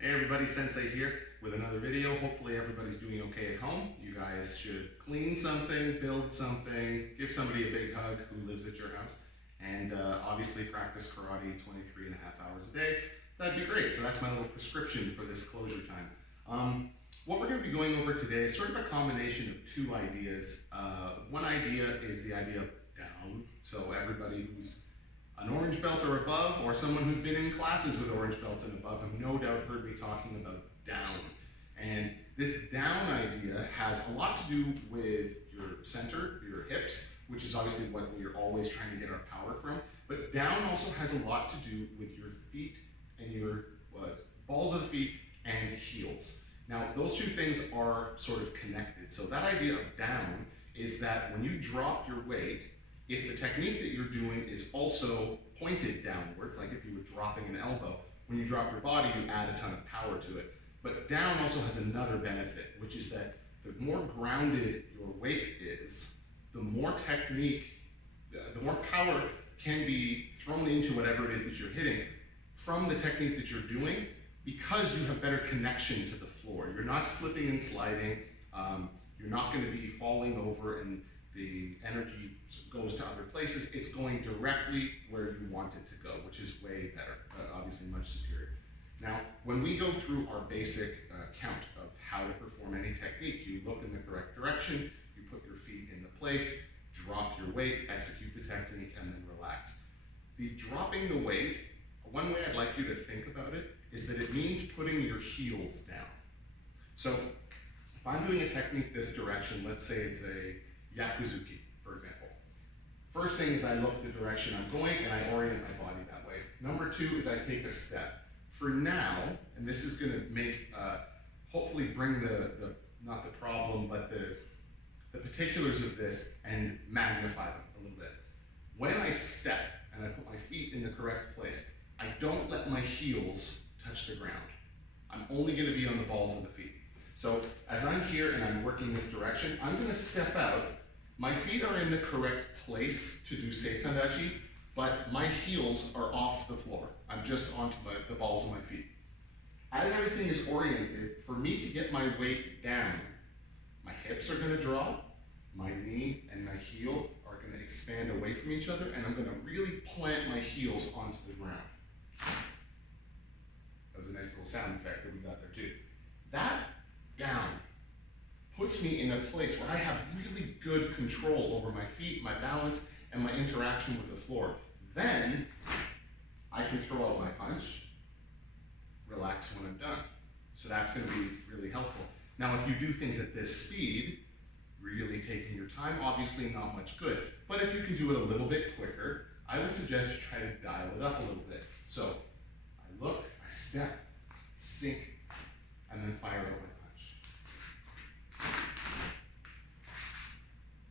Hey everybody, Sensei here with another video. Hopefully everybody's doing okay at home. You guys should clean something, build something, give somebody a big hug who lives at your house, and obviously practice karate 23 and a half hours a day. That'd be great. So that's my little prescription for this closure time. What we're going to be going over today is sort of a combination of two ideas. One idea is the idea of down. So everybody who's an orange belt or above, or someone who's been in classes with orange belts and above have no doubt heard me talking about down. And this down idea has a lot to do with your center, your hips, which is obviously what we're always trying to get our power from. But down also has a lot to do with your feet and your balls of the feet and heels. Now, those two things are sort of connected. So that idea of down is that when you drop your weight, if the technique that you're doing is also pointed downwards, like if you were dropping an elbow, when you drop your body, you add a ton of power to it. But down also has another benefit, which is that the more grounded your weight is, the more technique, the more power can be thrown into whatever it is that you're hitting from the technique that you're doing, because you have better connection to the floor. You're not slipping and sliding, you're not going to be falling over and the energy goes to other places. It's going directly where you want it to go, which is way better, obviously much superior. Now, when we go through our basic count of how to perform any technique, you look in the correct direction, you put your feet into place, drop your weight, execute the technique, and then relax. The dropping the weight, one way I'd like you to think about it is that it means putting your heels down. So if I'm doing a technique this direction, let's say it's a Yakuzuki, for example. First thing is I look the direction I'm going and I orient my body that way. Number two is I take a step. For now, and this is going to make, hopefully bring not the problem, but the particulars of this and magnify them a little bit. When I step and I put my feet in the correct place, I don't let my heels touch the ground. I'm only going to be on the balls of the feet. So as I'm here and I'm working this direction, I'm going to step out. My feet are in the correct place to do seisandachi, but my heels are off the floor. I'm just onto the balls of my feet. As everything is oriented, for me to get my weight down, my hips are going to drop, my knee and my heel are going to expand away from each other, and I'm going to really plant my heels onto the ground. That was a nice little sound effect that we got there too. That down puts me in a place where I have really good control over my feet, my balance, and my interaction with the floor. Then I can throw out my punch, relax when I'm done. So that's going to be really helpful. Now, if you do things at this speed, really taking your time, obviously not much good. But if you can do it a little bit quicker, I would suggest you try to dial it up a little bit. So I look, I step, sink, and then fire out my punch.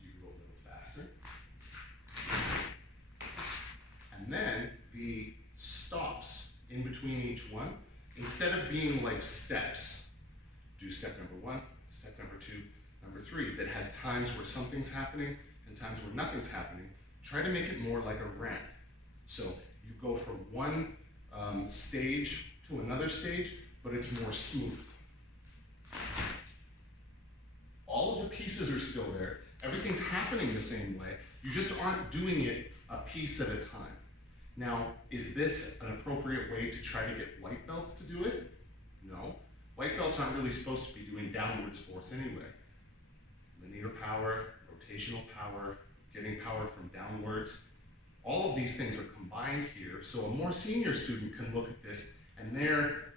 You can go a little faster. And then the stops in between each one, instead of being like steps, do step number one, step number two, number three, that has times where something's happening and times where nothing's happening. Try to make it more like a ramp. So you go from one stage to another stage, but it's more smooth. All of the pieces are still there. Everything's happening the same way. You just aren't doing it a piece at a time. Now, is this an appropriate way to try to get white belts to do it? No. White belts aren't really supposed to be doing downwards force anyway. Linear power, rotational power, getting power from downwards. All of these things are combined here, so a more senior student can look at this and their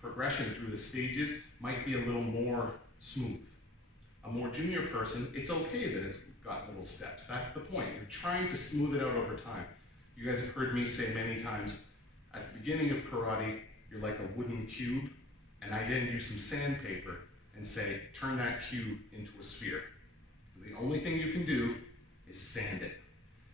progression through the stages might be a little more smooth. A more junior person, it's okay that it's got little steps. That's the point. You're trying to smooth it out over time. You guys have heard me say many times, at the beginning of karate, you're like a wooden cube, and I then use some sandpaper and say, turn that cube into a sphere. The only thing you can do is sand it.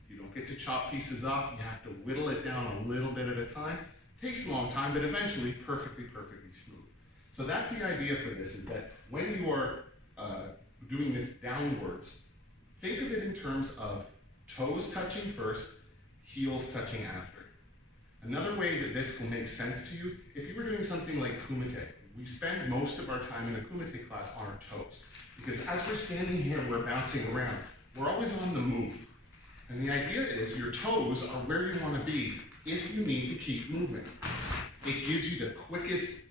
You don't get to chop pieces off, you have to whittle it down a little bit at a time. Takes a long time, but eventually perfectly smooth. So that's the idea for this, is that when you are doing this downwards, think of it in terms of toes touching first, heels touching after. Another way that this will make sense to you, if you were doing something like kumite, we spend most of our time in a kumite class on our toes. Because as we're standing here, we're bouncing around. We're always on the move. And the idea is your toes are where you want to be if you need to keep moving. It gives you the quickest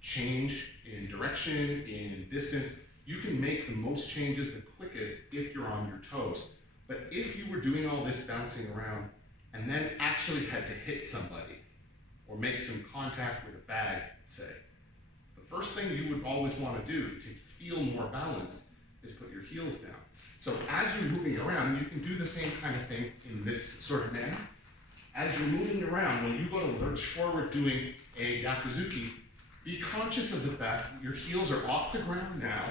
change in direction, in distance. You can make the most changes the quickest if you're on your toes. But if you were doing all this bouncing around and then actually had to hit somebody or make some contact with a bag, say, the first thing you would always want to do to feel more balanced is put your heels down. So as you're moving around, you can do the same kind of thing in this sort of manner. As you're moving around, when you go to lurch forward doing a yakuzuki, be conscious of the fact that your heels are off the ground now,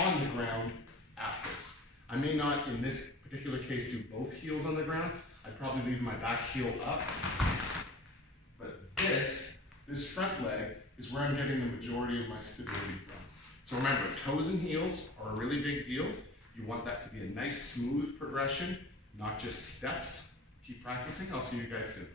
on the ground after. I may not, in this particular case, do both heels on the ground. I'd probably leave my back heel up. But this front leg is where I'm getting the majority of my stability from. So remember, toes and heels are a really big deal. You want that to be a nice, smooth progression, not just steps. Keep practicing. I'll see you guys soon.